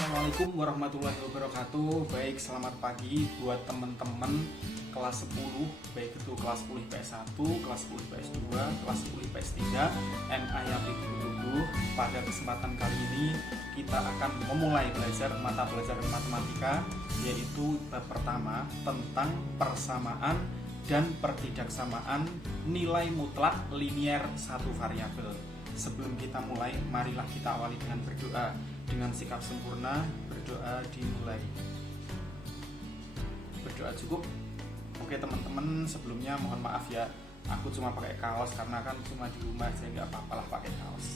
Assalamualaikum warahmatullahi wabarakatuh. Baik, selamat pagi buat teman-teman kelas 10, baik itu kelas 10 IPS 1, kelas 10 IPS 2, kelas 10 IPS 3, MA yang ditunggu-tunggu. Pada kesempatan kali ini kita akan memulai belajar mata pelajaran matematika, yaitu bab pertama tentang persamaan dan pertidaksamaan nilai mutlak linier satu variabel. Sebelum kita mulai, marilah kita awali dengan berdoa. Dengan sikap sempurna, berdoa dimulai. Berdoa cukup? Oke teman-teman, sebelumnya mohon maaf ya, aku cuma pakai kaos karena kan cuma di rumah, saya nggak apa-apalah pakai kaos.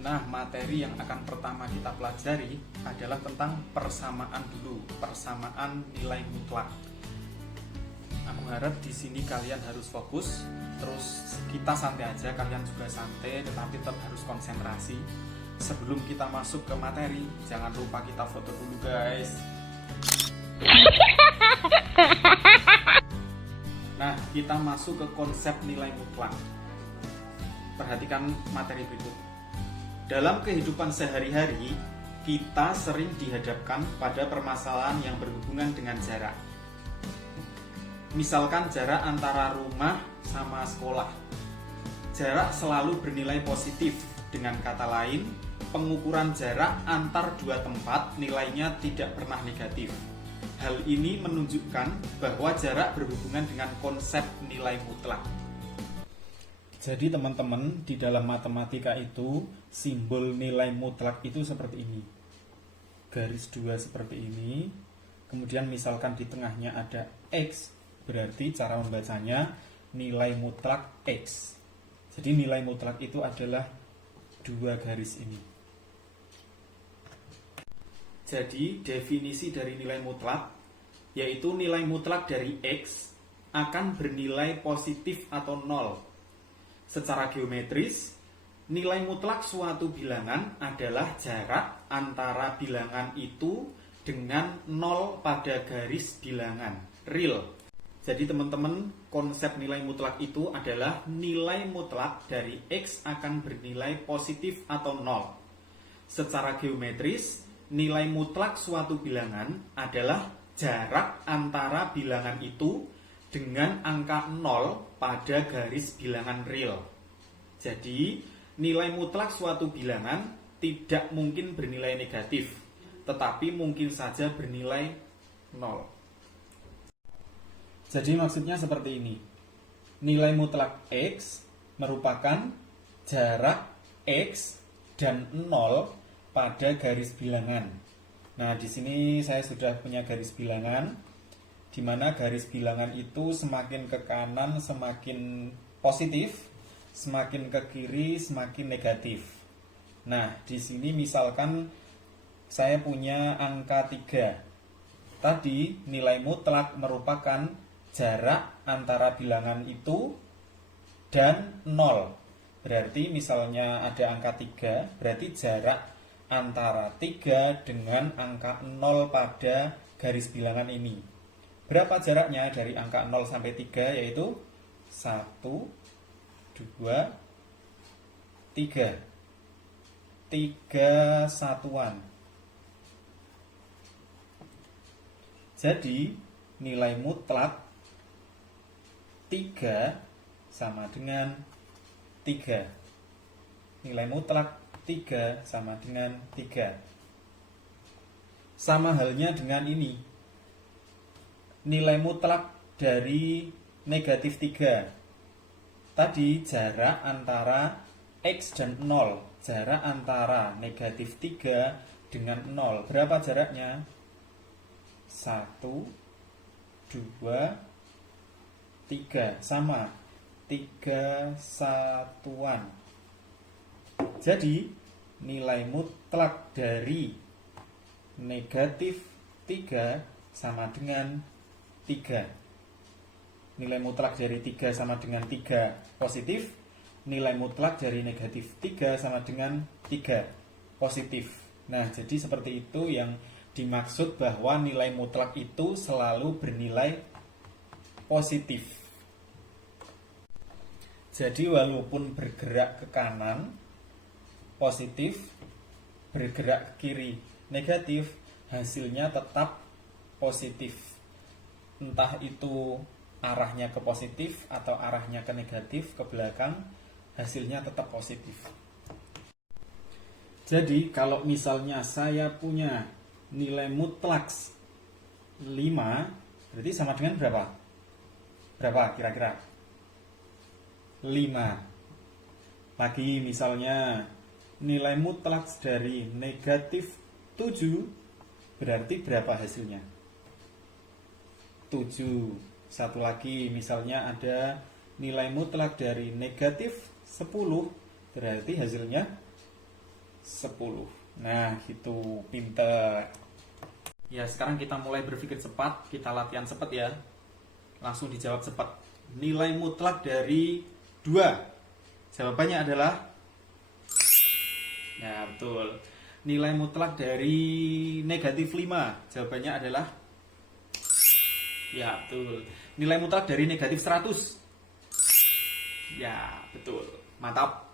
Nah, materi yang akan pertama kita pelajari adalah tentang persamaan dulu, persamaan nilai mutlak. Aku harap di sini kalian harus fokus, terus kita santai aja, kalian juga santai, tetapi tetap harus konsentrasi. Sebelum kita masuk ke materi, jangan lupa kita foto dulu guys. Nah, kita masuk ke konsep nilai mutlak. Perhatikan materi berikut. Dalam kehidupan sehari-hari, kita sering dihadapkan pada permasalahan yang berhubungan dengan jarak. Misalkan jarak antara rumah sama sekolah. Jarak selalu bernilai positif. Dengan kata lain, pengukuran jarak antar dua tempat nilainya tidak pernah negatif. Hal ini menunjukkan bahwa jarak berhubungan dengan konsep nilai mutlak. Jadi teman-teman, di dalam matematika itu simbol nilai mutlak itu seperti ini. Garis dua seperti ini. Kemudian misalkan di tengahnya ada X, berarti cara membacanya nilai mutlak X. Jadi nilai mutlak itu adalah dua garis ini. Jadi definisi dari nilai mutlak yaitu nilai mutlak dari X akan bernilai positif atau nol. Secara geometris, nilai mutlak suatu bilangan adalah jarak antara bilangan itu dengan nol pada garis bilangan real. Jadi teman-teman, konsep nilai mutlak itu adalah nilai mutlak dari X akan bernilai positif atau nol. Secara geometris, nilai mutlak suatu bilangan adalah jarak antara bilangan itu dengan angka 0 pada garis bilangan real. Jadi, nilai mutlak suatu bilangan tidak mungkin bernilai negatif, tetapi mungkin saja bernilai 0. Jadi maksudnya seperti ini. Nilai mutlak X merupakan jarak X dan 0 pada garis bilangan. Nah, di sini saya sudah punya garis bilangan, di mana garis bilangan itu semakin ke kanan semakin positif, semakin ke kiri semakin negatif. Nah, di sini misalkan saya punya angka 3. Tadi nilai mutlak merupakan jarak antara bilangan itu dan 0. Berarti misalnya ada angka 3, berarti jarak antara 3 dengan angka 0 pada garis bilangan ini. Berapa jaraknya dari angka 0 sampai 3? Yaitu 1, 2, 3. 3 satuan. Jadi nilai mutlak 3 sama dengan 3. Nilai mutlak 3 sama dengan 3. Sama halnya dengan ini. Nilai mutlak dari negatif 3. Tadi jarak antara X dan 0. Jarak antara negatif 3 dengan 0. Berapa jaraknya? 1, 2, 3, sama 3 satuan. Jadi nilai mutlak dari negatif 3 sama dengan 3. Nilai mutlak dari 3 sama dengan 3 positif. Nilai mutlak dari negatif 3 sama dengan 3 positif. Nah, jadi seperti itu yang dimaksud bahwa nilai mutlak itu selalu bernilai positif. Jadi walaupun bergerak ke kanan positif, bergerak ke kiri negatif, hasilnya tetap positif. Entah itu arahnya ke positif atau arahnya ke negatif, ke belakang, hasilnya tetap positif. Jadi kalau misalnya saya punya nilai mutlak 5, berarti sama dengan berapa? Berapa kira-kira? 5. Lagi misalnya nilai mutlak dari negatif 7, berarti berapa hasilnya? 7. Satu lagi misalnya ada nilai mutlak dari negatif 10, berarti hasilnya 10. Nah, gitu, pinter. Ya, sekarang kita mulai berpikir cepat, kita latihan cepat ya. Langsung dijawab cepat. Nilai mutlak dari 2. Jawabannya adalah, ya betul. Nilai mutlak dari negatif 5. Jawabannya adalah, ya betul. Nilai mutlak dari negatif 100. Ya betul. Mantap.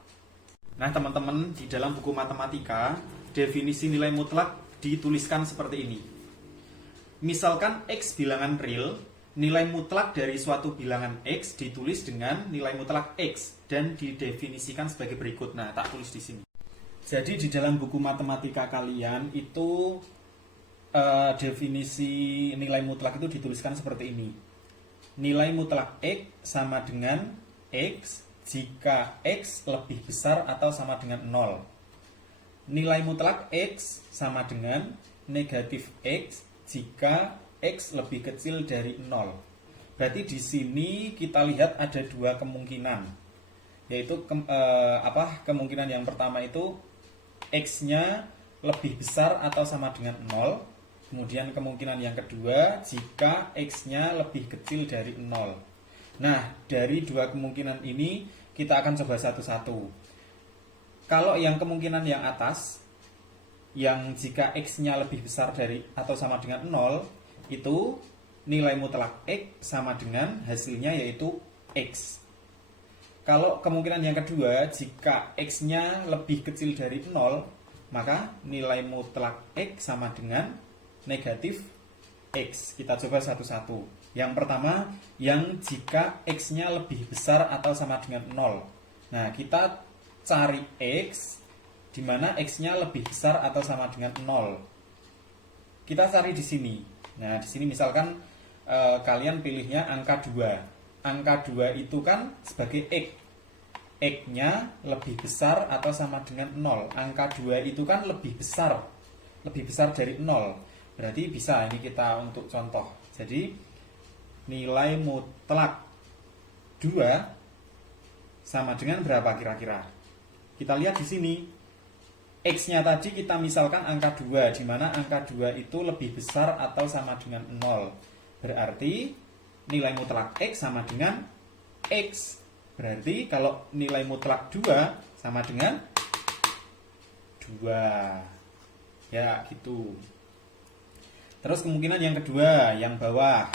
Nah teman-teman, di dalam buku matematika definisi nilai mutlak dituliskan seperti ini. Misalkan X bilangan real, nilai mutlak dari suatu bilangan X ditulis dengan nilai mutlak X dan didefinisikan sebagai berikut. Nah, tak tulis di sini. Jadi di dalam buku matematika kalian itu definisi nilai mutlak itu dituliskan seperti ini. Nilai mutlak X sama dengan X jika X lebih besar atau sama dengan 0. Nilai mutlak X sama dengan negatif X jika X lebih kecil dari 0. Berarti di sini kita lihat ada dua kemungkinan. Yaitu kemungkinan yang pertama itu X-nya lebih besar atau sama dengan 0. Kemudian kemungkinan yang kedua jika X-nya lebih kecil dari 0. Nah, dari dua kemungkinan ini kita akan coba satu-satu. Kalau yang kemungkinan yang atas, yang jika X-nya lebih besar dari atau sama dengan 0, itu nilai mutlak X sama dengan hasilnya yaitu X. Kalau kemungkinan yang kedua, jika X-nya lebih kecil dari 0, maka nilai mutlak X sama dengan negatif X. Kita coba satu-satu. Yang pertama, yang jika X-nya lebih besar atau sama dengan 0. Nah, kita cari X di mana X-nya lebih besar atau sama dengan 0. Kita cari di sini. Nah, di sini misalkan kalian pilihnya angka 2. Angka 2 itu kan sebagai X. X-nya lebih besar atau sama dengan 0. Angka 2 itu kan lebih besar dari 0. Berarti bisa ini kita untuk contoh. Jadi nilai mutlak 2 sama dengan berapa kira-kira? Kita lihat di sini. X-nya tadi kita misalkan angka 2, di mana angka 2 itu lebih besar atau sama dengan 0. Berarti nilai mutlak X sama dengan X. Berarti kalau nilai mutlak 2 sama dengan 2. Ya, gitu. Terus kemungkinan yang kedua, yang bawah.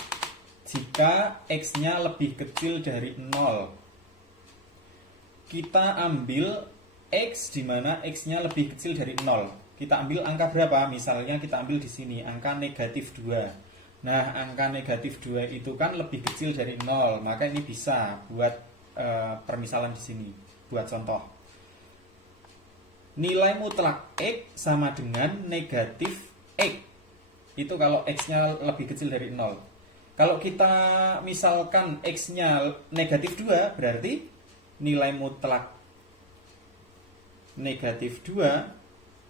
Jika X-nya lebih kecil dari 0, kita ambil X di mana X-nya lebih kecil dari 0. Kita ambil angka berapa? Misalnya kita ambil di sini, angka negatif 2. Nah, angka negatif 2 itu kan lebih kecil dari 0. Maka ini bisa buat permisalan di sini, buat contoh. Nilai mutlak X sama dengan negatif X. Itu kalau X-nya lebih kecil dari 0. Kalau kita misalkan X-nya negatif 2, berarti nilai mutlak negatif 2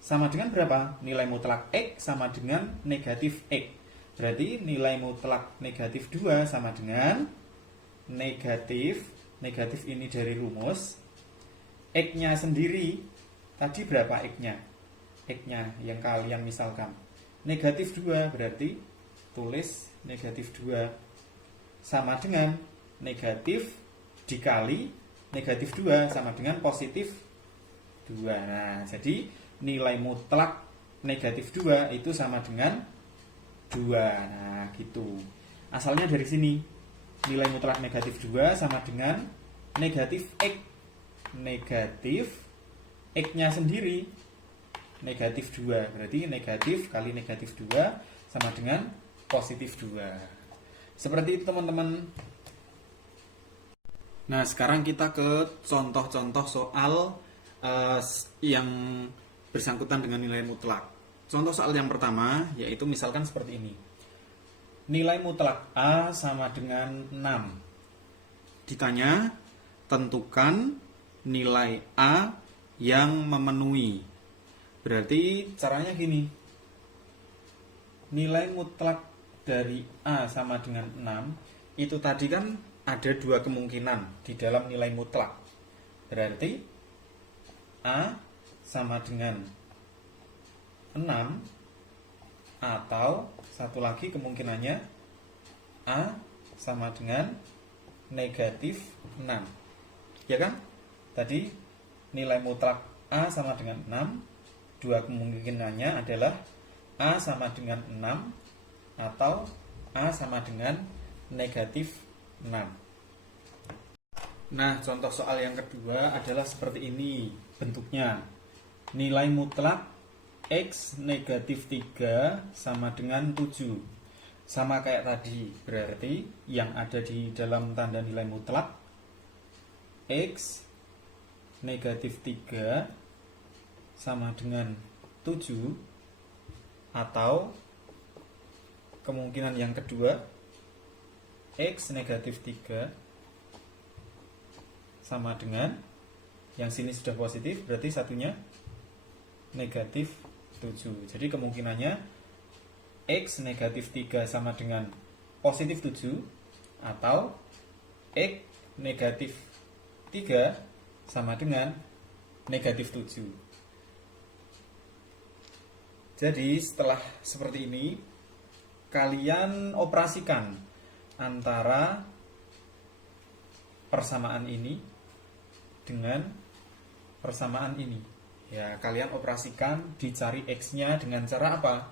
sama dengan berapa? Nilai mutlak X sama dengan negatif X. Berarti nilai mutlak negatif 2 sama dengan negatif ini dari rumus. X-nya sendiri, tadi berapa X-nya? X-nya yang kalian misalkan negatif 2, berarti tulis negatif 2 sama dengan negatif dikali negatif 2 sama dengan positif 2. Nah, jadi nilai mutlak negatif 2 itu sama dengan 2. Nah, gitu. Asalnya dari sini. nilai mutlak negatif 2 sama dengan negatif X. Negatif X-nya sendiri negatif 2. Berarti negatif kali negatif 2 sama dengan positif 2. Seperti itu teman-teman. Nah, sekarang kita ke contoh-contoh soal yang bersangkutan dengan nilai mutlak. Contoh soal yang pertama yaitu misalkan seperti ini. Nilai mutlak A sama dengan 6. Ditanya, tentukan nilai A yang memenuhi. Berarti caranya gini. Nilai mutlak dari A sama dengan 6, itu tadi kan ada dua kemungkinan di dalam nilai mutlak. Berarti A sama dengan 6 atau satu lagi kemungkinannya A sama dengan negatif 6. Ya kan? Tadi nilai mutlak A sama dengan 6. Dua kemungkinannya adalah A sama dengan 6 atau A sama dengan negatif 6. Nah, contoh soal yang kedua adalah seperti ini bentuknya. Nilai mutlak X negatif 3 sama dengan 7. Sama kayak tadi, berarti yang ada di dalam tanda nilai mutlak X negatif 3 sama dengan 7, atau kemungkinan yang kedua X negatif 3 sama dengan, yang sini sudah positif, berarti satunya negatif 7. Jadi kemungkinannya X negatif 3 sama dengan positif 7 atau X negatif 3 sama dengan negatif 7. Jadi setelah seperti ini, kalian operasikan antara persamaan ini dengan persamaan ini. Ya, kalian operasikan, dicari X-nya dengan cara apa?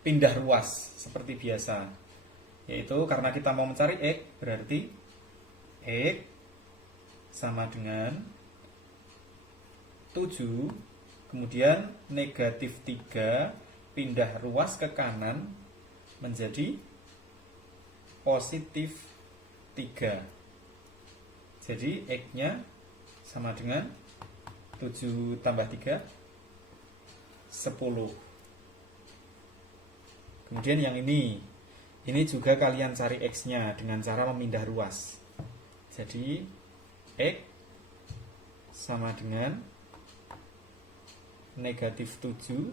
Pindah ruas, seperti biasa. Yaitu karena kita mau mencari X, berarti X sama dengan 7, kemudian negatif 3, pindah ruas ke kanan menjadi positif 3. Jadi X-nya sama dengan 7 tambah 3, 10. Kemudian yang ini juga kalian cari X-nya dengan cara memindah ruas. Jadi X sama dengan negatif 7,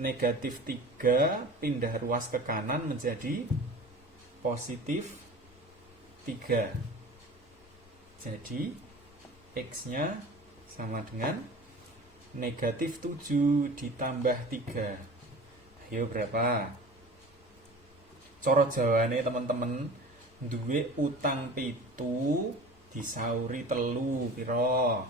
negatif 3, pindah ruas ke kanan menjadi positif 3. Jadi X-nya sama dengan negatif 7 ditambah 3. Ayo berapa? Coro jawane teman-teman, duwe utang 7 disauri 3 piro?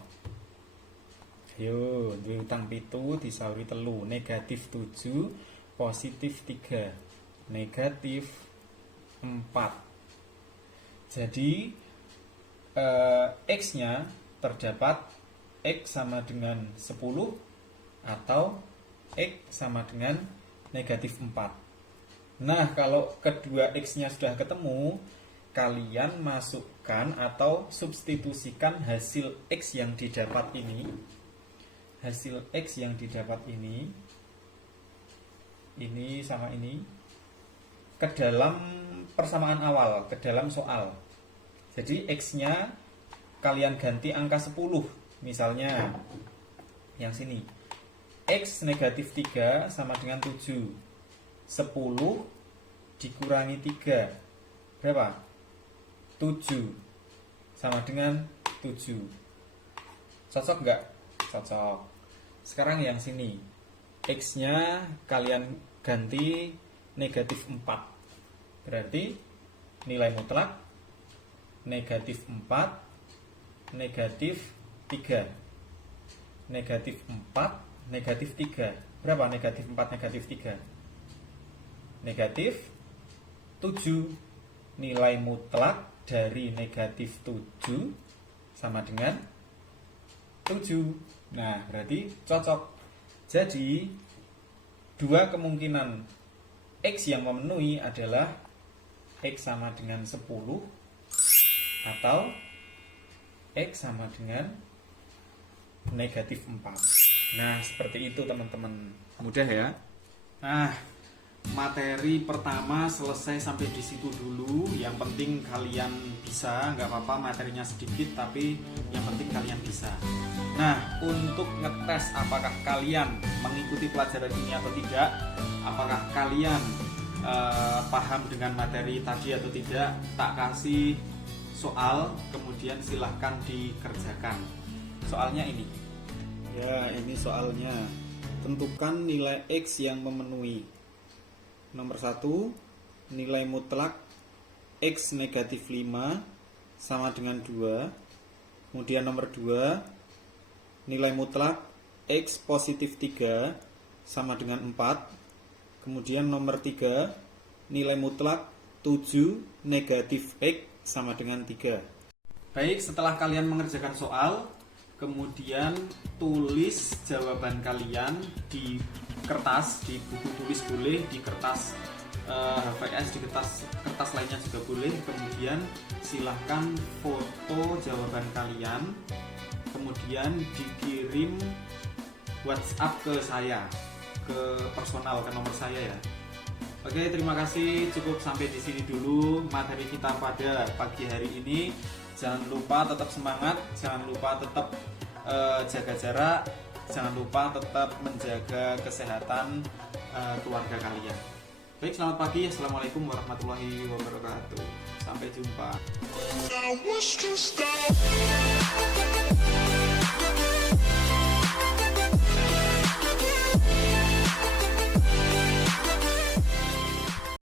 Ayo, duwe utang 7 disauri 3. Negatif 7 positif 3, negatif 4. Jadi X-nya terdapat X sama dengan 10 atau X sama dengan negatif 4. Nah, kalau kedua X-nya sudah ketemu, kalian masukkan atau substitusikan hasil X yang didapat ini. Hasil X yang didapat ini sama ini, ke dalam persamaan awal, ke dalam soal. Jadi X-nya kalian ganti angka 10. Misalnya yang sini, X negatif 3 sama dengan 7. 10 dikurangi 3, berapa? 7. Sama dengan 7. Cocok nggak? Cocok. Sekarang yang sini, X-nya kalian ganti negatif 4. Berarti nilai mutlak negatif 4, negatif 3. Negatif 4, negatif 3. Berapa negatif 4, negatif 3? Negatif 7. nilai mutlak dari negatif 7 sama dengan 7. Nah, berarti cocok. Jadi, dua kemungkinan X yang memenuhi adalah X sama dengan 10 atau X sama dengan negatif 4. Nah, seperti itu teman-teman. Mudah ya. Nah, materi pertama selesai sampai di situ dulu. Yang penting kalian bisa, nggak apa-apa materinya sedikit, tapi yang penting kalian bisa. Nah, untuk ngetes apakah kalian mengikuti pelajaran ini atau tidak, apakah kalian paham dengan materi tadi atau tidak, tak kasih soal, kemudian silahkan dikerjakan. Soalnya ini. Ya, ini soalnya. Tentukan nilai X yang memenuhi. Nomor 1, nilai mutlak X negatif 5 sama dengan 2. Kemudian nomor 2, nilai mutlak X positif 3 sama dengan 4. Kemudian nomor 3, nilai mutlak 7 negatif X sama dengan 3. Baik, setelah kalian mengerjakan soal, kemudian tulis jawaban kalian di kertas, di buku tulis boleh, di kertas HVS, di kertas lainnya juga boleh. Kemudian silahkan foto jawaban kalian, kemudian dikirim WhatsApp ke saya, ke personal, ke nomor saya ya. Oke, terima kasih. Cukup sampai di sini dulu materi kita pada pagi hari ini. Jangan lupa tetap semangat, jangan lupa tetap jaga jarak, jangan lupa tetap menjaga kesehatan keluarga kalian. Baik, selamat pagi. Assalamualaikum warahmatullahi wabarakatuh. Sampai jumpa.